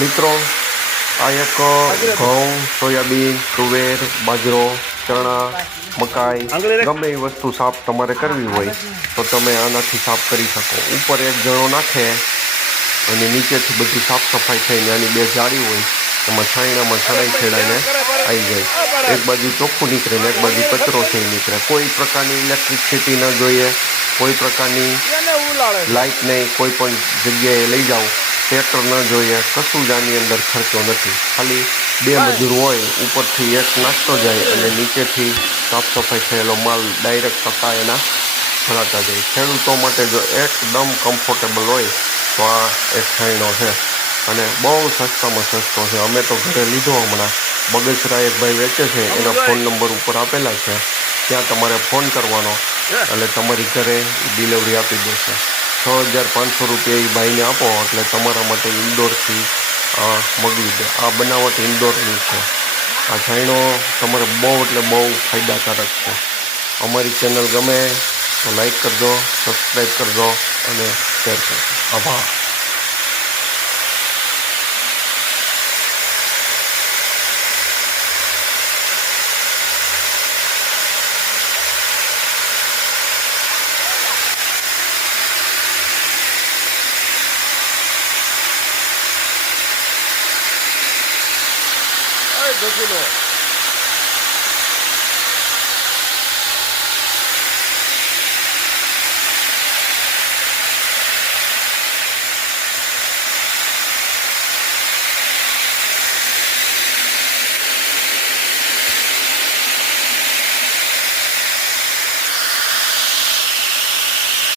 મિત્રો આ એક ઘઉં, સોયાબીન, તુવેર, બાજરો, ચણા, મકાઈ ગમે એ વસ્તુ સાફ તમારે કરવી હોય તો તમે આનાથી સાફ કરી શકો. ઉપર એક જણો નાખે અને નીચેથી બધું સાફ સફાઈ થઈને આની બે જાળી હોય એમાં છાંયણામાં છડાઈ છેડાઈને આવી જાય. એક બાજુ ચોખ્ખું નીકળે ને એક બાજુ કચરો થઈ નીકળે. કોઈ પ્રકારની ઇલેક્ટ્રિસિટી ન જોઈએ, કોઈ પ્રકારની લાઇટ નહીં, કોઈ પણ જગ્યાએ લઈ જાઓ ટ્રેક્ટર ન જોઈએ, કશું જ આની અંદર ખર્ચો નથી. ખાલી બે મજૂર હોય, ઉપરથી એક નાખતો જાય અને નીચેથી સાફ સફાઈ થયેલો માલ ડાયરેક્ટ ટકા એના ભરાતા જાય. ખેડૂતો માટે જો એકદમ કમ્ફર્ટેબલ હોય તો આ એક છાંયડો છે અને બહુ સસ્તામાં સસ્તો છે. અમે તો ઘરે લીધો હમણાં. બગસરા એક ભાઈ વેચે છે, એના ફોન નંબર ઉપર આપેલા છે, ત્યાં તમારે ફોન કરવાનો એટલે તમારી ઘરે ડિલિવરી આપી દેશે. 6,500 રૂપિયા એ ભાઈને આપો એટલે તમારા માટે ઇન્ડોરથી મગવી દે. આ બનાવટ ઇન્ડોરની છે. આ છાંયડો તમારે બહુ એટલે બહુ ફાયદાકારક છે. અમારી ચેનલ ગમે તો લાઈક કરજો, સબસ્ક્રાઈબ કરજો અને શેર કરજો. આભાર. Ay, 2 kilo.